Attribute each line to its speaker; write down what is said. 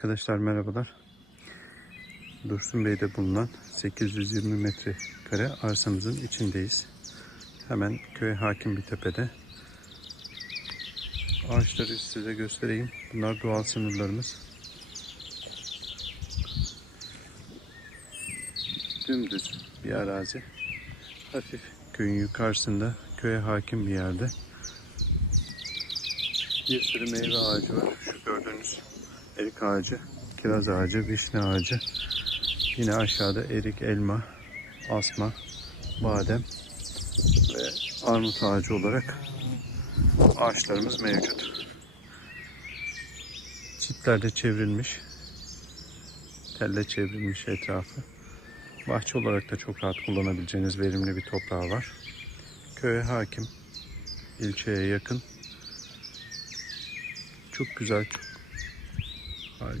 Speaker 1: Arkadaşlar merhabalar. Dursun Bey'de bulunan 820 metrekare arsamızın içindeyiz. Hemen köye hakim bir tepede. Ağaçları size göstereyim. Bunlar doğal sınırlarımız. Dümdüz bir arazi. Hafif köyün yukarısında köye hakim bir yerde. Bir sürü meyve ağacı var. Şu ağacı, kiraz ağacı, vişne ağacı. Yine aşağıda erik, elma, asma, badem ve armut ağacı olarak ağaçlarımız mevcut. Çitlerde çevrilmiş, telle çevrilmiş etrafı. Bahçe olarak da çok rahat kullanabileceğiniz verimli bir toprağı var. Köye hakim, ilçeye yakın. Çok güzel, çok harika.